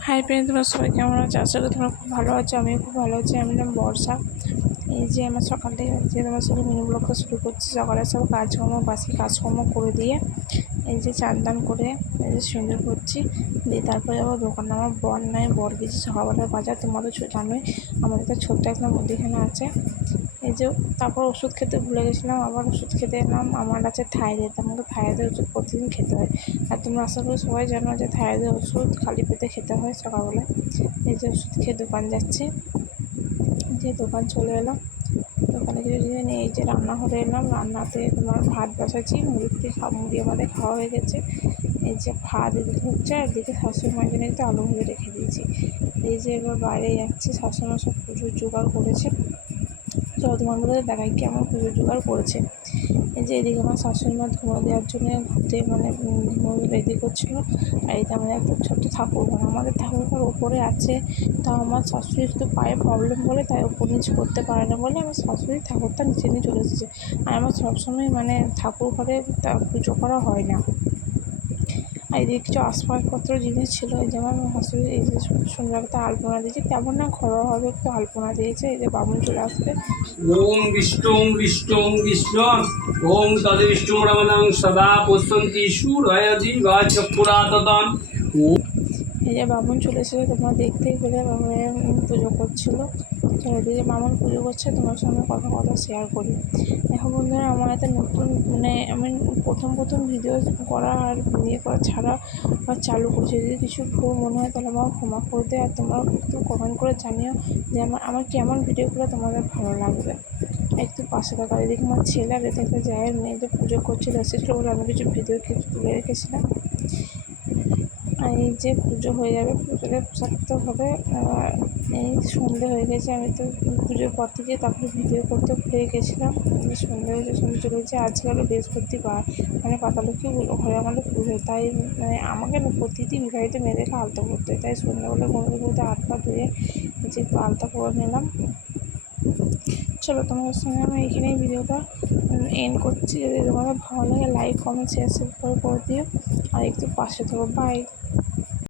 Hi friend, তোমরা সবাই কেমন আছো? আশা করি তোমরা খুব ভালো আছো। আমিও খুব ভালো আছি। আমি নাম বর্ষা। এই যে আমার সকাল থেকে যে তোমার সাথে মিনি ব্লগটা শুরু করছি। সকালে সব কাজকর্ম বাসি কাজকর্ম করে দিয়ে এই যে চান টান করে এই যে সুন্দর করছি, দিয়ে তারপরে যাবো দোকানে। আমার বর নাই, বর গেছি সকালবেলার বাজার। তোমাদের জানোই আমাদের তো ছোট্ট একটা মুদিখানা আছে। এই যে তারপর ওষুধ খেতে ভুলে গেছিলাম, আবার ওষুধ খেতে এলাম। আমার আছে থাইরয়েড, আমাকে থাইরয়েডের ওষুধ প্রতিদিন খেতে হয়। আর তোমরা আশা করি সবাই জানো যে থাইরয়েডের ওষুধ খালি পেটে খেতে হয় সকালবেলা। এই যে ওষুধ খেয়ে দোকান যাচ্ছি, যে দোকান চলে এলাম। দোকানে কিছু জিনিস নিয়ে এই যে রান্নাঘরে এলাম। রান্নাতে তোমার ভাত বসাচ্ছি, মুড়ি আমাদের খাওয়া হয়ে গেছে। এই যে ভাত এদিকে হচ্ছে, আর এদিকে শাশুড়ি মায়ের জন্য একটু আলু ভেজে রেখে দিয়েছি। এই যে এবার বাইরে যাচ্ছি, শাশুড়ি মা সব প্রচুর জোগাড় করেছে। তো তোমার মধ্যে দেখাই কি আমার পুজো জোগাড় করেছে। এই যে এদিকে আমার শাশুড়ি মা ধুনো দেওয়ার জন্য ঘুরতে ধুনো রেডি করছিলো। আর এটা আমাদের একটা ছোট্ট ঠাকুর ঘর, আমাদের ঠাকুর ঘর ওপরে আছে। তাও আমার শাশুড়ি শুধু পায়ে প্রবলেম বলে তাই ওপর নিচে করতে পারে না বলে আমার শাশুড়ি ঠাকুরটা নিচে নিয়ে চলে এসেছে। আর আমার সবসময় ঠাকুর ঘরে পুজো করা হয় না। আর এদিকে কিছু আসবাবপত্র জিনিস ছিল, এই যেমন আমার শাশুড়ি এই যে সুন্দর একটা আলপনা দিয়েছে, তেমন না ঘরোয়াভাবে একটু আলপনা দিয়েছে। এই যে বামুন চলে আসবে। ওম বিষ্ণুং বিষ্ণুং বিষ্ণু ওম তদ্বিষ্ণু রমণং সদা পুষ্পন্তি সুরয়জিবা চক্ষুরাততাম। এই যে বামুন চলে এসেছে, তোমরা দেখতেই পেলে বামুনের পুজো করছিলো। তো এদিকে বামুন পুজো করছে, তোমার সঙ্গে কথা শেয়ার করি। এখন বন্ধুরা আমার একটা নতুন আমি প্রথম ভিডিও করা আর করা ছাড়া চালু করছি। যদি কিছু ভুল মনে হয় তাহলে আমার ক্ষমা করে দেয়। আর তোমরা একটু কমেন্ট করে জানিও যে আমার কেমন ভিডিওগুলো তোমাদের ভালো লাগবে। একটু পাশে থাকা। এদিকে আমার ছেলে আর এতে একটা জায়ের মেয়ে যে পুজো করছিল এসেছিলো বলে আমি কিছু ভিডিও কিছু তুলে রেখেছিলাম। আর এই যে পুজো হয়ে যাবে, পুজোতে প্রসাদ হবে। এই সন্ধে হয়ে গেছে, আমি তো পুজোর পর থেকে তারপরে ভিডিও করতে ভুলে গেছিলাম। সন্ধে হয়েছে, সন্ধে চলে গেছে। আজকে হলো বৃহস্পতিবার, পাতালক্ষ্মী ঘরে আমাদের পুজো। তাই আমাকে না প্রতিটি বিবাহিত মেয়েদেরকে আলতা করতে হয়। তাই সন্ধ্যাবেলা ঘুমতে ঘুরতে হাত পা ধুয়ে যে একটু আলতা করে নিলাম। চলো তোমাদের সঙ্গে আমি এখানেই ভিডিওটা এন্ড করছি। যদি তোমাদের ভালো লাগে লাইক কমেন্ট শেয়ার করে দিও, আর একটু পাশে থাকো। বাই।